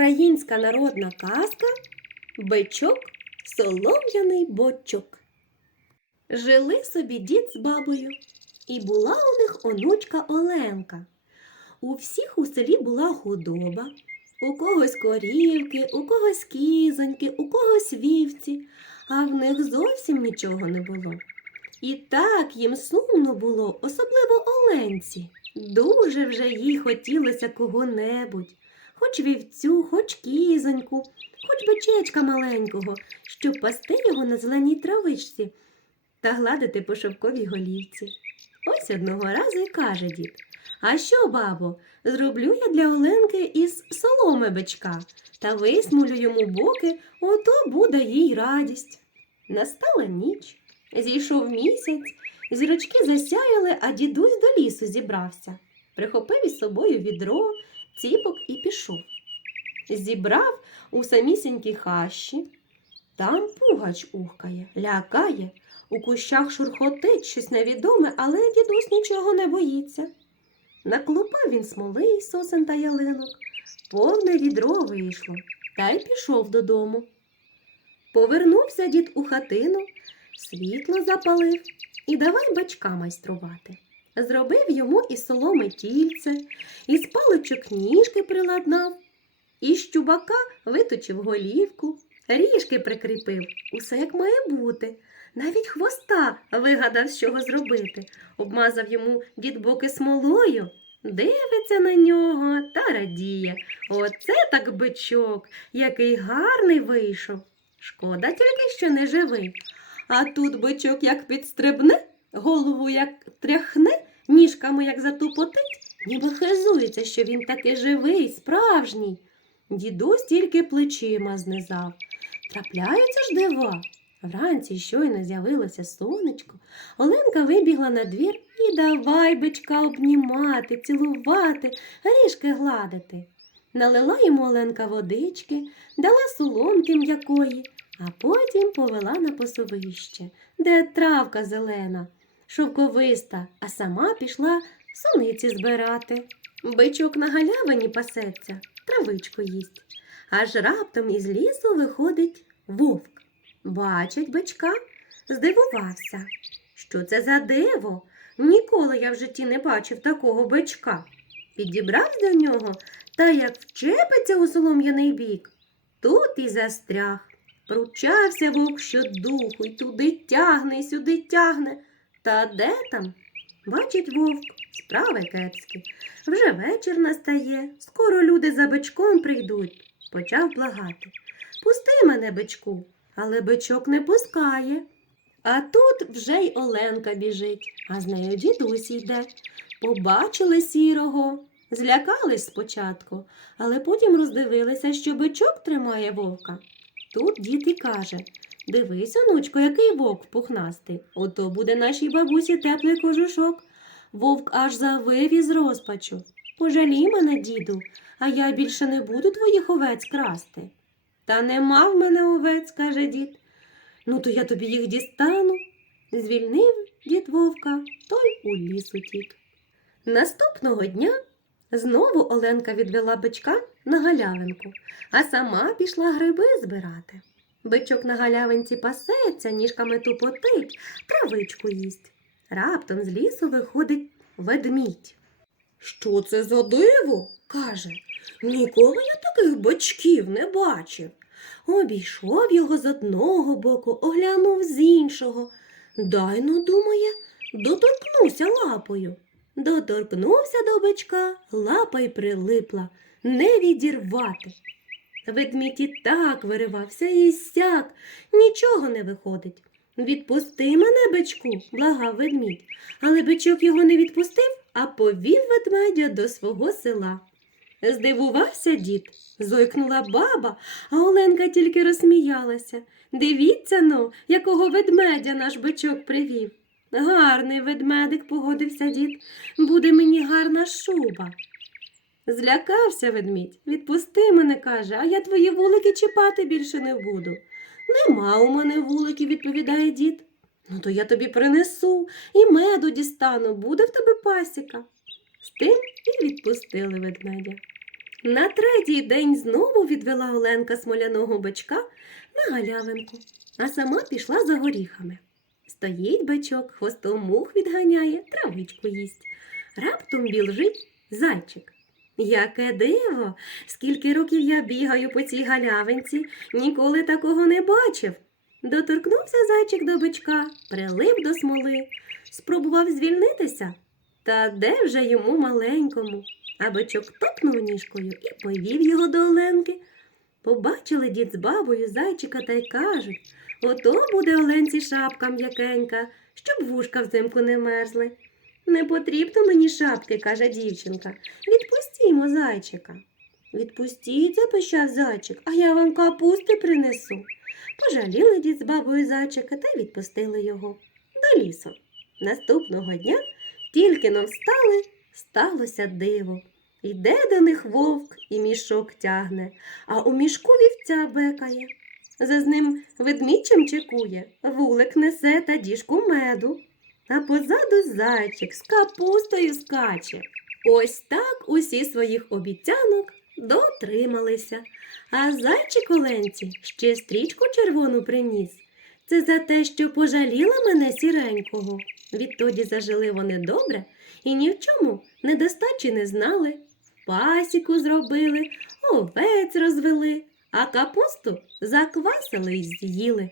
Українська народна казка Бичок солом'яний бочок. Жили собі дід з бабою, і була у них онучка Оленка. У всіх у селі була худоба, у когось корівки, у когось кізоньки, у когось вівці, а в них зовсім нічого не було. І так їм сумно було, особливо Оленці. Дуже вже їй хотілося кого-небудь, хоч вівцю, хоч кізоньку, хоч бичечка маленького, щоб пасти його на зеленій травичці та гладити по шовковій голівці. Ось одного разу й каже дід. А що, бабо, зроблю я для Оленки із соломи бичка та висмулю йому боки, ото буде їй радість. Настала ніч, зійшов місяць, зірочки засяяли, а дідусь до лісу зібрався. Прихопив із собою відро, ціпок і пішов. Зібрав у самісінькій хащі. Там пугач ухкає, лякає, у кущах шурхотить щось невідоме, але дідусь нічого не боїться. Наклупав він смоли із сосен та ялинок, повне відро вийшло, та й пішов додому. Повернувся дід у хатину, світло запалив і давай бачка майструвати. Зробив йому із соломи тільце, із паличок ніжки приладнав, із чубака виточив голівку, ріжки прикріпив, усе як має бути. Навіть хвоста вигадав, з чого зробити. Обмазав йому дід боки смолою, дивиться на нього та радіє. Оце так бичок, який гарний вийшов. Шкода тільки, що не живий. А тут бичок як підстрибне, голову як тряхне, ніжками як затупотить, ніби хизується, що він таки живий, справжній. Дідусь тільки плечима знизав. Трапляються ж дива. Вранці щойно з'явилося сонечко. Оленка вибігла на двір і давай бичка обнімати, цілувати, ріжки гладити. Налила йому Оленка водички, дала соломки м'якої, а потім повела на посовище, де травка зелена, шовковиста, а сама пішла суниці збирати. Бичок на галявині пасеться, травичку їсть. Аж раптом із лісу виходить вовк. Бачить бичка, здивувався. Що це за диво? Ніколи я в житті не бачив такого бичка. Підібрав до нього та як вчепиться у солом'яний бік, тут і застряг. Пручався вовк щодуху, й туди тягне, й сюди тягне. Та де там? Бачить вовк, справи кепські. Вже вечір настає, скоро люди за бичком прийдуть. Почав благати. Пусти мене, бичку, але бичок не пускає. А тут вже й Оленка біжить, а з нею дідусь йде. Побачили сірого, злякались спочатку, але потім роздивилися, що бичок тримає вовка. Тут дід і каже Дивись, онучко, який вовк пухнастий. Ото буде нашій бабусі теплий кожушок. Вовк аж завив із розпачу. Пожалій мене, діду, а я більше не буду твоїх овець красти. Та нема в мене овець, каже дід. Ну, то я тобі їх дістану. Звільнив дід вовка, той у ліс утік. Наступного дня знову Оленка відвела бичка на галявинку, а сама пішла гриби збирати. Бичок на галявинці пасеться, ніжками тупотить, травичку їсть. Раптом з лісу виходить ведмідь. Що це за диво? каже. Ніколи я таких бичків не бачив. Обійшов його з одного боку, оглянув з іншого. Дай ну, думає, доторкнуся лапою. Доторкнувся до бичка, лапа й прилипла, не відірвати. Ведмідь і так виривався і сяк, нічого не виходить. Відпусти мене, бичку, благав ведмідь, але бичок його не відпустив, а повів ведмедя до свого села. Здивувався дід, зойкнула баба, а Оленка тільки розсміялася. Дивіться ну, якого ведмедя наш бичок привів. Гарний ведмедик, погодився дід, буде мені гарна шуба. Злякався ведмідь. Відпусти мене, каже, а я твої вулики чіпати більше не буду. Нема у мене вуликів, відповідає дід. Ну, то я тобі принесу і меду дістану, буде в тебе пасіка. З тим і відпустили ведмедя. На третій день знову відвела Оленка смоляного бичка на галявинку, а сама пішла за горіхами. Стоїть бичок, хвостом мух відганяє, травичку їсть. Раптом білжить зайчик. Яке диво! Скільки років я бігаю по цій галявинці, ніколи такого не бачив. Доторкнувся зайчик до бичка, прилип до смоли, спробував звільнитися. Та де вже йому маленькому? А бичок топнув ніжкою і повів його до Оленки. Побачили дід з бабою зайчика та й кажуть ото буде Оленці шапка м'якенька, щоб вушка взимку не мерзли. Не потрібно мені шапки, каже дівчинка. Відпустімо зайчика. Відпустіть, запищав зайчик, а я вам капусти принесу. Пожаліли дід з бабою зайчика та відпустили його до лісу. Наступного дня тільки но встали, сталося диво. Йде до них вовк і мішок тягне, а у мішку вівця бекає. За з ним ведмідчим чекує, вулик несе та діжку меду, а позаду зайчик з капустою скаче. Ось так усі своїх обіцянок дотрималися. А зайчик Оленці ще стрічку червону приніс. Це за те, що пожаліла мене сіренького. Відтоді зажили вони добре і ні в чому недостачі не знали. Пасіку зробили, овець розвели, а капусту заквасили й з'їли.